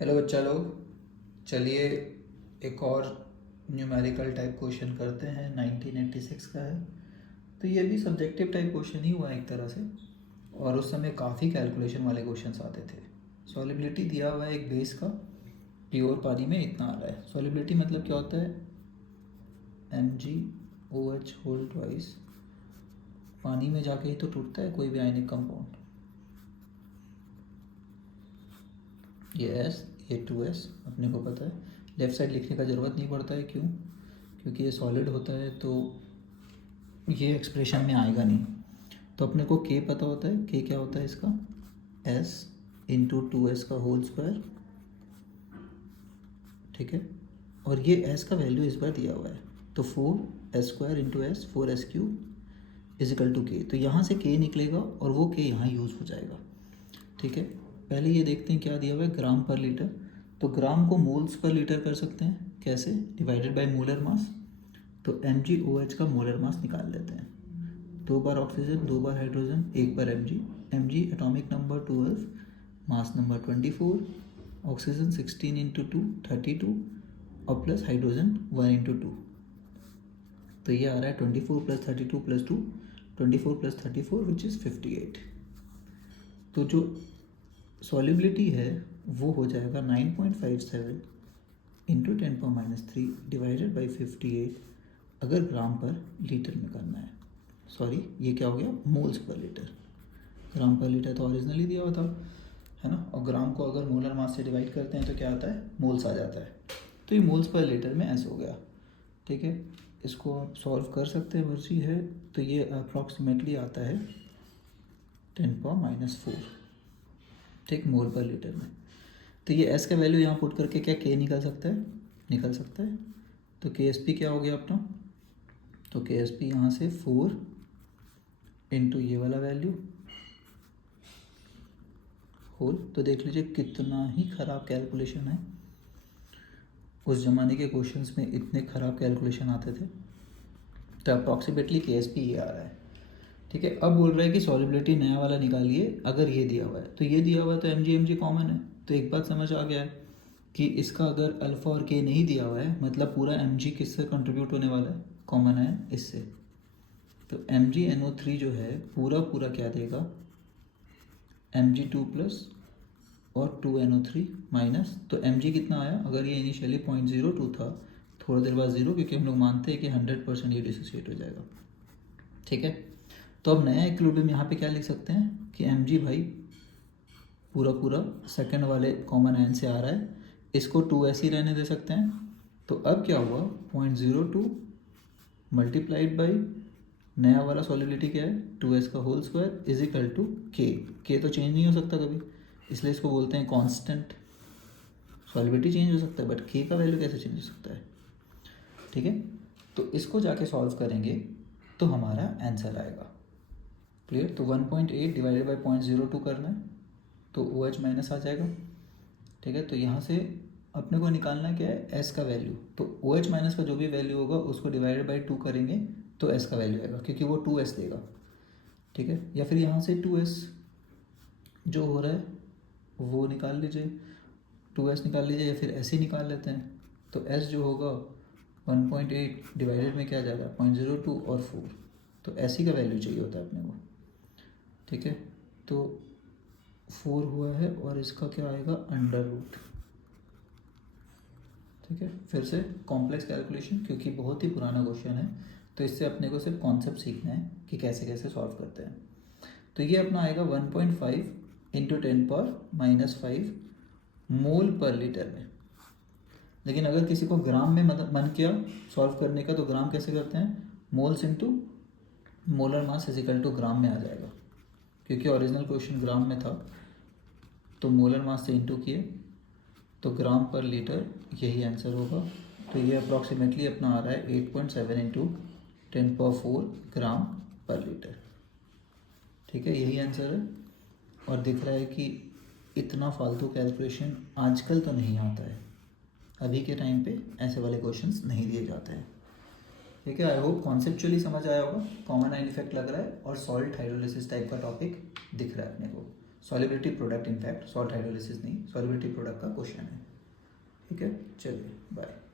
Hello बच्चा लोग, चलिए एक और न्यूमेरिकल टाइप क्वेश्चन करते हैं। 1986 का है, तो ये भी सब्जेक्टिव टाइप क्वेश्चन ही हुआ है एक तरह से। और उस समय काफ़ी कैलकुलेशन वाले क्वेश्चंस आते थे। सॉलिबिलिटी दिया हुआ है एक बेस का, प्योर पानी में इतना आ रहा है। सॉलिबिलिटी मतलब क्या होता है? MgOH whole twice. पानी में जाके ही तो टूटता है कोई भी आयनिक कंपाउंड। ये S, ये 2S अपने को पता है। लेफ़्ट साइड लिखने का ज़रूरत नहीं पड़ता है। क्यों? क्योंकि ये सॉलिड होता है तो ये एक्सप्रेशन में आएगा नहीं। तो अपने को K पता होता है। K क्या होता है इसका? S इंटू 2S का होल स्क्वायर, ठीक है। और ये S का वैल्यू इस बार दिया हुआ है, तो 4S square into S, 4S cube is equal to K। तो यहाँ से K निकलेगा और वो K यहाँ यूज़ हो जाएगा, ठीक है। पहले ये देखते हैं क्या दिया हुआ है, ग्राम पर लीटर। तो ग्राम को मोल्स पर लीटर कर सकते हैं कैसे? Divided by molar mass. तो MgOH का मोलर मास निकाल लेते हैं। 2 बार ऑक्सीजन, 2 बार हाइड्रोजन, 1 बार Mg atomic number 12, mass number 24, oxygen 16 into 2 32, और प्लस हाइड्रोजन 1 इंटू 2। तो ये आ रहा है 24 plus 32 plus 2, 24 plus 34 which is 58। तो जो सॉलिबिलिटी है वो हो जाएगा 9.57 इंटू 10⁻³ डिवाइडेड बाई 58, अगर ग्राम पर लीटर में करना है। सॉरी, ये क्या हो गया? Moles per litre. ग्राम पर लीटर तो ओरिजिनली दिया हुआ था, है ना। और ग्राम को अगर मोलर मास से डिवाइड करते हैं तो क्या आता है? मोल्स आ जाता है। तो ये मोल्स पर लीटर में ऐसे हो गया, ठीक है। इसको आप सॉल्व कर सकते हैं, मर्जी है। तो ये अप्रॉक्सीमेटली आता है 10⁻⁴, ठीक, मोल पर लीटर में। तो ये S का वैल्यू यहाँ पुट करके क्या K निकल सकता है? निकल सकता है। तो KSP क्या हो गया अपना? तो KSP यहाँ से 4 इंटू ये वाला वैल्यू होल। तो देख लीजिए कितना ही ख़राब कैलकुलेशन है। उस ज़माने के क्वेश्चंस में इतने ख़राब कैलकुलेशन आते थे। तो अप्रॉक्सीमेटली KSP ये आ रहा है, ठीक है। अब बोल रहा है कि सॉलिबिलिटी नया वाला निकालिए अगर ये दिया हुआ है। तो ये दिया हुआ है तो Mg कॉमन है। तो एक बात समझ आ गया है कि इसका अगर अल्फ़ा और K नहीं दिया हुआ है, मतलब पूरा Mg किससे कंट्रीब्यूट होने वाला है? कॉमन है इससे। तो MgNO3 जो है पूरा पूरा क्या देगा? Mg2 प्लस और 2NO3 माइनस। तो Mg कितना आया? अगर ये इनिशियली 0.02 था, थोड़ी देर बाद 0, क्योंकि हम लोग मानते हैं कि 100% ये डिसोसिएट हो जाएगा, ठीक है। तो अब नया इक्विलिब्रियम यहाँ पे क्या लिख सकते हैं कि Mg भाई पूरा पूरा सेकंड वाले कॉमन आयन से आ रहा है, इसको 2S ही रहने दे सकते हैं। तो अब क्या हुआ? 0.02 मल्टीप्लाइड बाई नया वाला सॉलिबिलिटी क्या है? 2S का whole square is equal to K तो चेंज नहीं हो सकता कभी, इसलिए इसको बोलते हैं कांस्टेंट। सॉलिबिलिटी चेंज हो सकता है बट K का वैल्यू कैसे चेंज हो सकता है, ठीक है। तो इसको जाके सॉल्व करेंगे तो हमारा आंसर आएगा, क्लियर। तो 1.8 डिवाइडेड बाई 0.02 करना है, तो OH माइनस आ जाएगा, ठीक है। तो यहाँ से अपने को निकालना क्या है? S का वैल्यू। तो OH माइनस का जो भी वैल्यू होगा उसको डिवाइडेड बाई 2 करेंगे तो S का वैल्यू आएगा, क्योंकि वो 2S देगा, ठीक है। या फिर यहाँ से 2S जो हो रहा है वो निकाल लीजिए, 2S निकाल लीजिए, या फिर ऐसे ही निकाल लेते हैं। तो S जो होगा 1.8 डिवाइडेड में क्या आ जाएगा? 0.02 और 4। तो ऐसी का वैल्यू चाहिए होता है अपने को, ठीक है। तो 4 हुआ है और इसका क्या आएगा? अंडर रूट, ठीक है। फिर से कॉम्प्लेक्स कैलकुलेशन, क्योंकि बहुत ही पुराना क्वेश्चन है, तो इससे अपने को सिर्फ कॉन्सेप्ट सीखना है कि कैसे कैसे सॉल्व करते हैं। तो ये अपना आएगा 1.5 इंटू 10⁻⁵ मोल पर लीटर में। लेकिन अगर किसी को ग्राम में मन किया सॉल्व करने का, तो ग्राम कैसे करते हैं? Moles into molar mass is equal to gram में आ जाएगा, क्योंकि ओरिजिनल क्वेश्चन ग्राम में था। तो मोलर मास से इंटू किए तो ग्राम पर लीटर, यही आंसर होगा। तो ये अप्रॉक्सीमेटली अपना आ रहा है 8.7 इंटू 10⁴ ग्राम पर लीटर, ठीक है। यही आंसर है। और दिख रहा है कि इतना फालतू कैलकुलेशन आजकल तो नहीं आता है, अभी के टाइम पे ऐसे वाले क्वेश्चंस नहीं दिए जाते हैं, ठीक है। आई होप कॉन्सेप्चुअली समझ आया होगा। कॉमन आयन इफेक्ट लग रहा है और सॉल्ट हाइड्रोलिसिस टाइप का टॉपिक दिख रहा है अपने को। Solubility product, in fact salt hydrolysis नहीं, सॉल्युबिलिटी प्रोडक्ट का क्वेश्चन है। ठीक है, चलिए बाय।